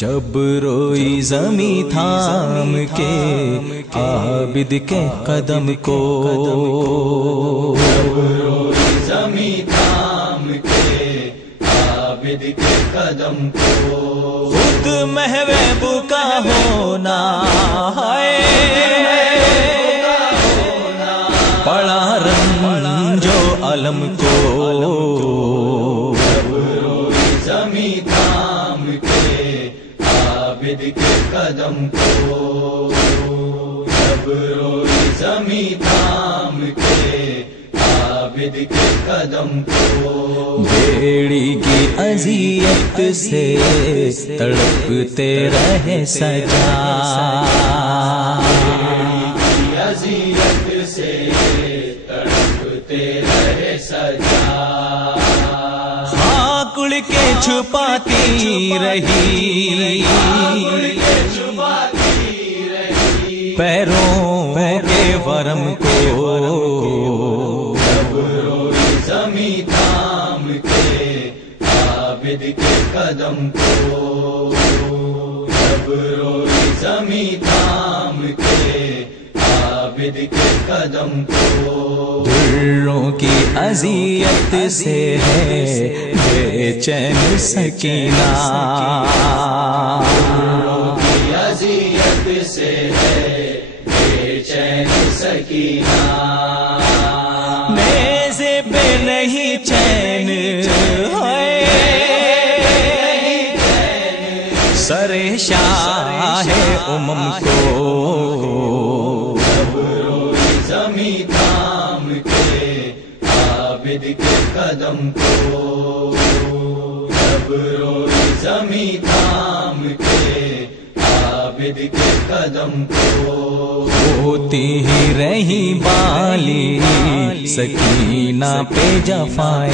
جب روئی زمیں تھام کے عابد کے قدم کو، جب روئی زمیں تھام کے عابد کے قدم کو، خود محو کا ہونا ہے پڑا رنجو علم کو، جب روئی زمیں تھام کے عابد کے قدم کو، جب روئی زمیں تھام کے عابد کے قدم کو، بیڑی کی اذیت سے تڑپتے رہے سجا، اذیت سے تڑپتے رہے سجا، آکڑ کے چھپاتی رہی چھپاتی رہی پیروں کے ورم کو، جب روئی زمیں تھام کے عابد کے قدم کو، جب روئی زمیں تھام کے عابد کے قدم کو، دلوں کی اذیت سے ہے بے چین سکینہ، کی اذیت سے ہے بے چین سکینہ، نیزے پہ نہیں چین ہے سر شاہ امم کو، جب روئی زمیں تھام کے عابد کے قدم کو، جب روئی زمیں تھام کے عابد کے قدم کو، ہوتی ہی رہی بالی سکینہ پہ جفائیں،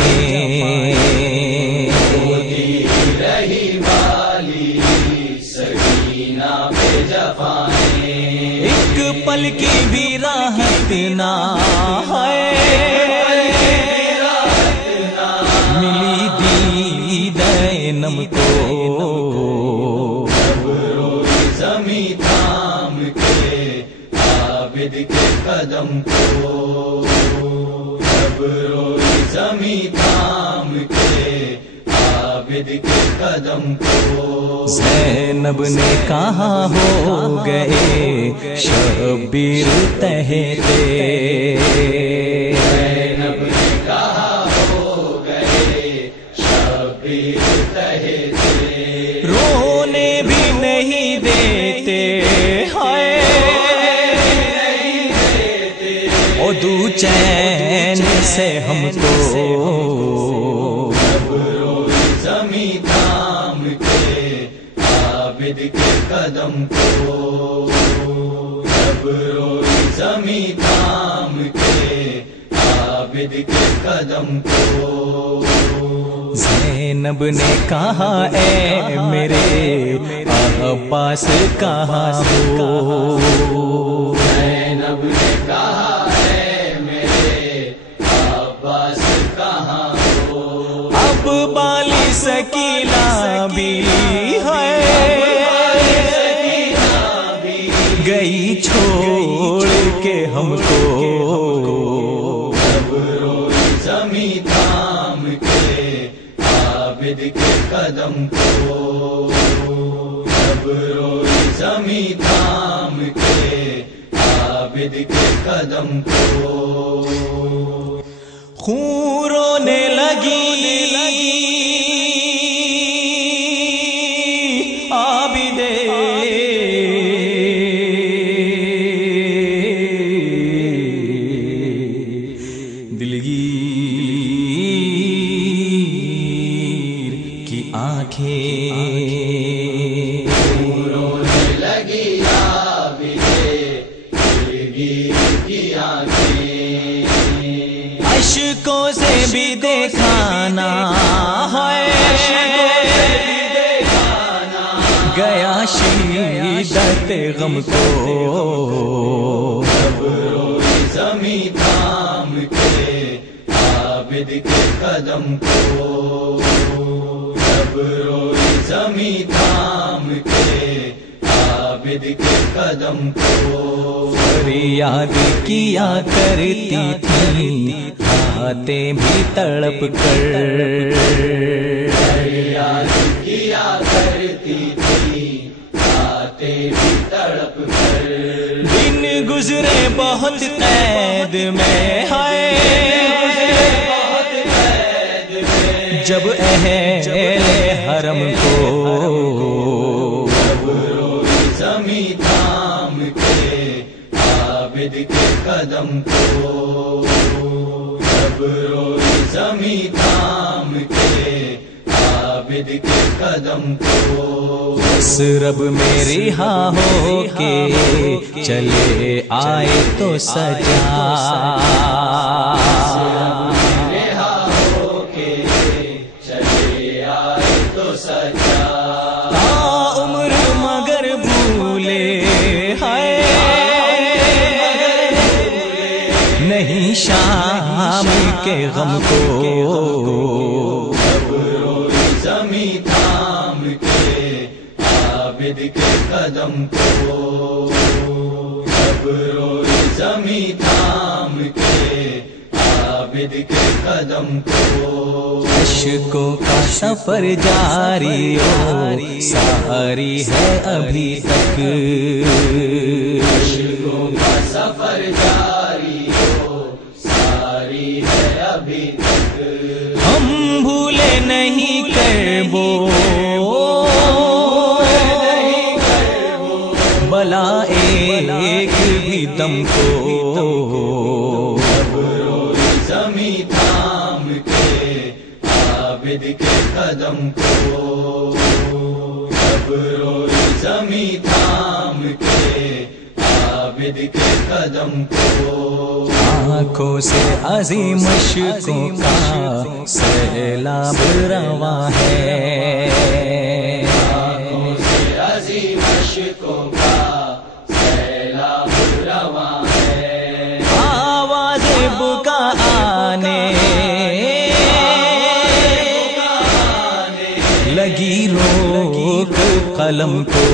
ہوتی رہی والی سکینہ پہ جفائیں، ایک پل کی بھی راحت نہ ہے ملی دید نم کو، جب روئی زمیں تھام کے عابد کے قدم کو، جب روئی زمیں تھام کے عابد کے قدم کو، زینب نے کہا ہو گئے شبیر تہتے، زینب نے کہا ہو گئے شبیر تہتے، رونے بھی نہیں دیتے او دو چین سے ہم کو، جب روئی زمیں تھام کے عابد کے قدم کو، جب روئی زمیں تھام کے عابد کے قدم کو، زینب نے کہا اے میرے عباس کہاں ہو، زینب نے کہا ہے میرے عباس کہاں ہو، اب بالی سکینہ بھی ہے گئی چھوڑ کے ہم کو، جب روئی زمیں تھام کے عابد کے قدم کو، جب روئی زمیں تھام کے عابد کے قدم کو، خون رونے لگی عابدے دلگیر کی آنکھیں، رونے لگی عابدے دلگیر کی آنکھیں، اشکوں سے بھی دیکھانا ہے گیا شدت غم کو، جب روئی زمیں تھام کے عابد کے قدم کو، جب روئی زمیں تھام کے عابد کے قدم کو فریاد کیا کرتی تھی راتیں بھی تڑپ کر، فریاد کیا کرتی تھی راتیں بھی تڑپ کر، دن گزرے بہت قید میں ہے جب اہل حرم کو روئی زمیں تھام کے عابد کے قدم کو، جب روئی زمیں تھام کے عابد کے قدم کو، بس رب میری ہاں ہو کے چلے آئے تو سجا، رہا ہو کے چلے آئے تو سجا، عمر مگر بھولے ہے نہیں شام کے غم کو، روئی زمیں تھام کے عابد کے قدم کو، جب روئی زمیں تھام کے عابد کے قدم کو، عشقوں کا سفر جاری ہو ساری ہے ابھی تک، عشقوں کا سفر جاری ہو ساری ہے ابھی تک، ہم بھولے نہیں کربو بلا ایک بھی دم کو، روئی زمیں تھام کے عابد کے قدم کو، جب روئی زمیں تھام کے عابد کے قدم کو، آنکھوں سے عظیم اشکوں کا سیلاب رواں ہے، آنکھوں سے عظیم اشکوں کا سیلاب رواں ہے، آواز بکا آنے لگی روک قلم کو،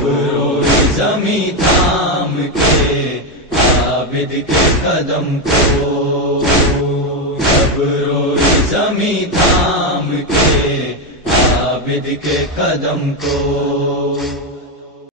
روئی زمیں تھام کے عابد کے قدم کو، جب روئی زمیں تھام کے عابد کے قدم کو،